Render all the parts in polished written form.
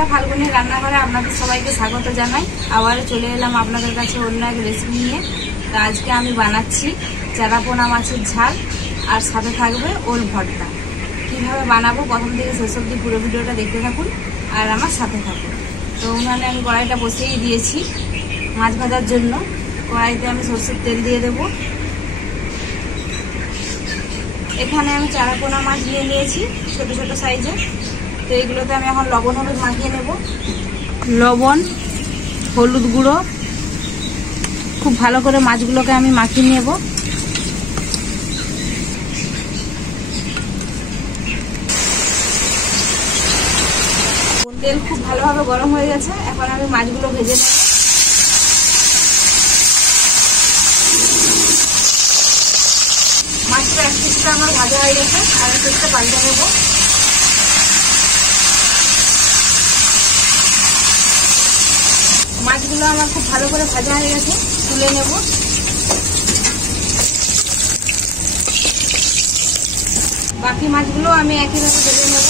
বন্ধুরা, ফাল্গুনী রান্নাঘরে আপনাদের সবাইকে স্বাগত জানাই। আবারও চলে এলাম আপনাদের কাছে অন্য এক রেসিপি নিয়ে। তো আজকে আমি বানাচ্ছি চারাপোনা মাছের ঝাল, আর সাথে থাকবে ওল ভর্তা। কীভাবে বানাবো প্রথম থেকে শেষ অবধি পুরো ভিডিওটা দেখতে থাকুন আর আমার সাথে থাকুন। তো উনানে আমি কড়াইটা বসিয়েই দিয়েছি মাছ ভাজার জন্য। কড়াইতে আমি সরষের তেল দিয়ে দেবো। এখানে আমি চারাপোনা মাছ নিয়ে নিয়েছি ছোট ছোট সাইজে। তো এইগুলোতে আমি এখন লবণ হলুদ মাখিয়ে নেব। লবণ, হলুদ গুঁড়ো খুব ভালো করে মাছগুলোকে আমি মাখিয়ে নেব। তেল খুব ভালোভাবে গরম হয়ে গেছে, এখন আমি মাছগুলো ভেজে নেব। মাছটা এক পিসটা আমার ভাজা হয়ে গেছে, আর এক পিসটা পাল্টে নেব। মাছগুলো আমার খুব ভালো করে ভাজা হয়ে গেছে, তুলে নেব। বাকি মাছগুলো আমি একইভাবে ভেজে নেব।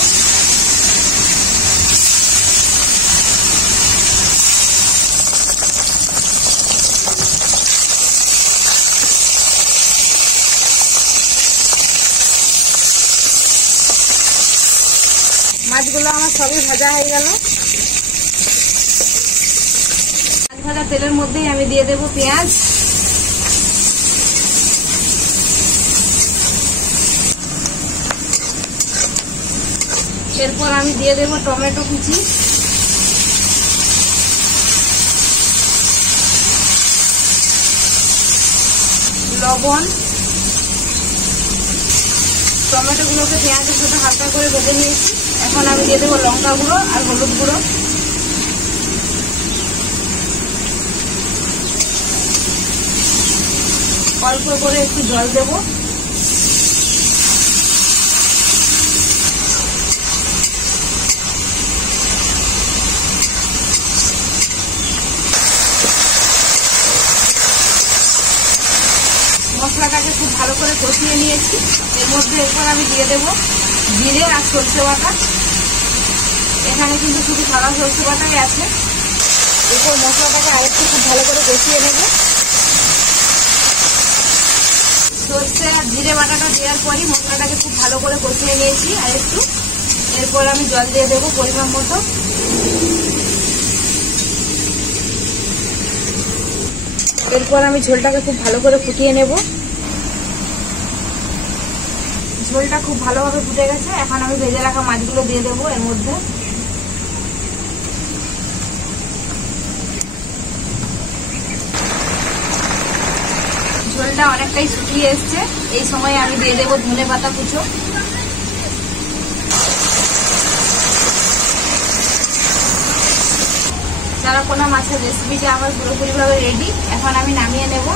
মাছগুলো আমার সবই ভাজা হয়ে গেল। মাছ ভাজা তেলের মধ্যেই আমি দিয়ে দেব পেঁয়াজ, এরপর আমি দিয়ে দেব টমেটো কুচি, লবণ। টমেটোগুলোকে পেঁয়াজের সাথে হালকা করে ভেজে নিয়েছি। এখন আমি দিয়ে দেবো লঙ্কা গুঁড়ো আর হলুদ গুঁড়ো। অল্প করে একটু জল দেব। মশলাটাকে খুব ভালো করে কষিয়ে নিয়েছি। এর মধ্যে এরপর আমি দিয়ে দেব জিরে আর সরষে বাটা। এখানে কিন্তু শুধু সাদা সরষে বাটাই আছে। এরপর মশলাটাকে আরেকটু খুব ভালো করে কষিয়ে নেব। সরষে আর জিরে বাটাটা দেওয়ার পরই মশলাটাকে খুব ভালো করে কষিয়ে নিয়েছি আর একটু। এরপর আমি জল দিয়ে দেবো পরিমাণ মতো। এরপর আমি ঝোলটাকে খুব ভালো করে ফুটিয়ে নেব। ঝোলটা খুব ভালোভাবে ফুটে গেছে, এখন আমি ভেজে রাখা মাছগুলো দিয়ে দেবো এর মধ্যে। ঝোলটা অনেকটাই শুকিয়ে এসছে। এই সময় আমি দিয়ে দেবো ধনে পাতা কুচো। চারাপোনা মাছের রেসিপিটা আমার পুরোপুরিভাবে রেডি। এখন আমি নামিয়ে নেব।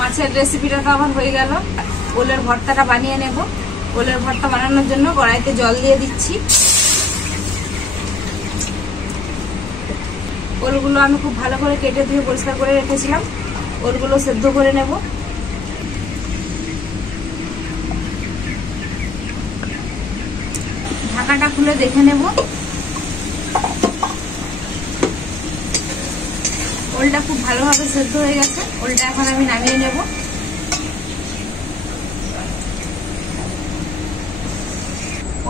মাছের রেসিপিটা তো আমার হয়ে গেল। ওলের ভর্তাটা বানিয়ে নেব। ওলের ভর্তা বানানোর জন্য কড়াইতে জল দিয়ে দিচ্ছি। ওলগুলো আমি খুব ভালো করে কেটে ধুয়ে পরিষ্কার করে রেখেছিলাম। ওলগুলো সেদ্ধ করে নেব। ঢাকাটা খুলে দেখে নেব। ওলটা খুব ভালোভাবে সেদ্ধ হয়ে গেছে। ওলটা এখন আমি নামিয়ে নেব।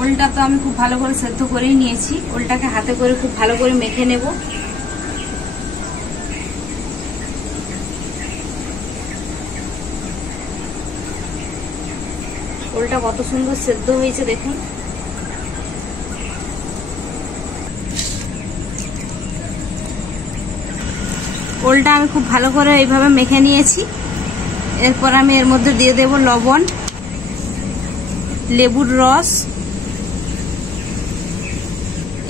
ওলটা তো আমি খুব ভালো করে সেদ্ধ করেই নিয়েছি। ওলটাকে হাতে করে খুব ভালো করে মেখে নেব। ওলটা কত সুন্দর সেদ্ধ হয়েছে দেখুন। ওলটা আমি খুব ভালো করে এইভাবে মেখে নিয়েছি। এরপর আমি এর মধ্যে দিয়ে দেব লবণ, লেবুর রস,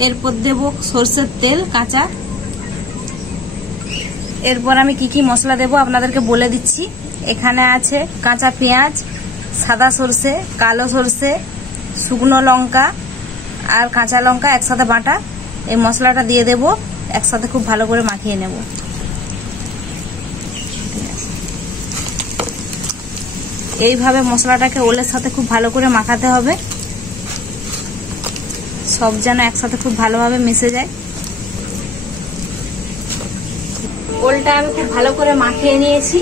এরপর দেব সরষের তেল কাঁচা। এরপর আমি কি কি মশলা দেব আপনাদেরকে বলে দিচ্ছি। এখানে আছে কাঁচা পেঁয়াজ, সাদা সরষে, কালো সরষে, শুকনো লঙ্কা আর কাঁচা লঙ্কা একসাথে বাটা। এই মশলাটা দিয়ে দেব, একসাথে খুব ভালো করে মাখিয়ে নেব। এইভাবে মশলাটাকে ওলের সাথে খুব ভালো করে মাখাতে হবে। সব যেন একসাথে খুব ভালোভাবে মিশে যায়। ওলটা আমি খুব ভালো করে মাখিয়ে নিয়েছি।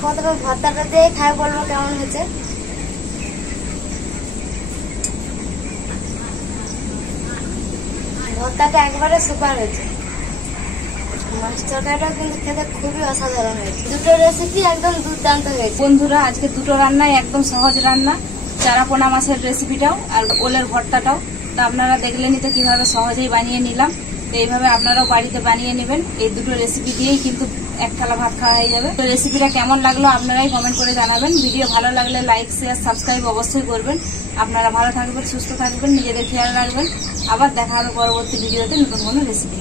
প্রথমে ভর্তাটা দিয়ে খাই, বলবো কেমন হয়েছে। ভর্তাটা একবারে সুপার হয়েছে। মাছ তরকারিটা কিন্তু খেতে খুবই অসাধারণ হয়েছে। দুটো রেসিপি একদম দুর্দান্ত হয়েছে। বন্ধুরা, আজকে দুটো রান্নাই একদম সহজ রান্না, চারাপোনা মাছের রেসিপিটাও আর ওলের ভর্তাটাও। তো আপনারা দেখলেনই তো কিভাবে সহজেই বানিয়ে নিলাম। তো এইভাবে আপনারাও বাড়িতে বানিয়ে নেবেন। এই দুটো রেসিপি দিয়েই কিন্তু এক থালা ভাত খাওয়া হয়ে যাবে। তো রেসিপিটা কেমন লাগলো আপনারাই কমেন্ট করে জানাবেন। ভিডিও ভালো লাগলে লাইক, শেয়ার, সাবস্ক্রাইব অবশ্যই করবেন। আপনারা ভালো থাকবেন, সুস্থ থাকবেন, নিজেদের খেয়াল রাখবেন। আবার দেখা হবে পরবর্তী ভিডিওতে নতুন কোনো রেসিপি।